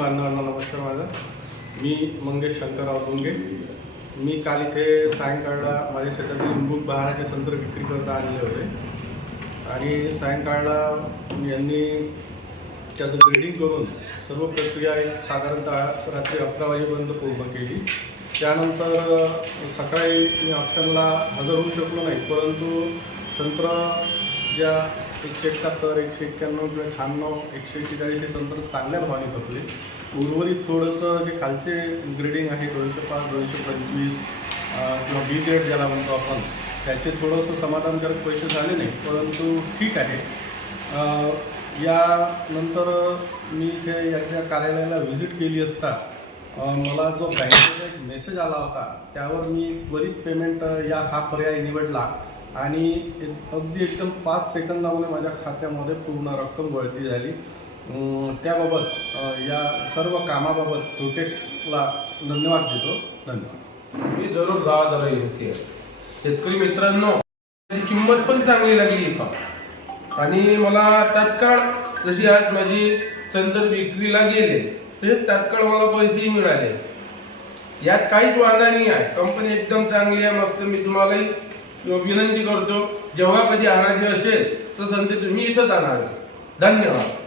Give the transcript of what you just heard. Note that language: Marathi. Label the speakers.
Speaker 1: बांधवांना नमस्कार माझा. मी मंगेश शंकरराव डोंगे मी काल इथे सायंकाळला माझ्या शेतातील लिंबू बहाराचे संत्र विक्री करता आणले होते. आणि सायंकाळला यांनी त्याचं ग्रेडिंग करून सर्व प्रक्रिया एक साधारणतः रात्री अकरा वाजेपर्यंत पूर्ण केली. त्यानंतर सकाळी मी ऑप्शनला हजर होऊ शकलो नाही परंतु संत्र ज्या एकशे एकाहत्तर एकशे एक्क्याण्णव किंवा शहाण्णव एकशे एक्केचाळीस हे संत्र चांगल्या भावाने खपले उर्वरित थोडंसं जे खालचे ग्रेडिंग आहे दोनशे पाच दोनशे पंचवीस किंवा बी ग्रेड ज्याला म्हणतो आपण त्याचे थोडंसं समाधानकारक पैसे झाले नाही परंतु ठीक आहे. यानंतर मी ते याच्या कार्यालयाला व्हिजिट केली असता मला जो बँकेचा एक मेसेज आला होता त्यावर मी त्वरित पेमेंट या हा पर्याय निवडला. आणि एक- अगदी एकदम पाच सेकंदामध्ये माझ्या खात्यामध्ये पूर्ण रक्कम गळती झाली. त्याबाबत या सर्व कामाबाबत प्रोटेक्सला धन्यवाद देतो. धन्यवाद.
Speaker 2: मी जरूर दहा हजार आहे शेतकरी मित्रांनो त्याची किंमत पण चांगली लागली इथं. आणि मला तात्काळ जशी आज माझी चंदन विक्रीला गेले तसेच तात्काळ मला पैसेही मिळाले. यात काहीच वादा नाही आहे. कंपनी एकदम चांगली आहे मस्त. मी तुम्हालाही विनंती करतो जेव्हा कधी आणायची असेल तर संते तुम्ही इथंच आणावे धन्यवाद.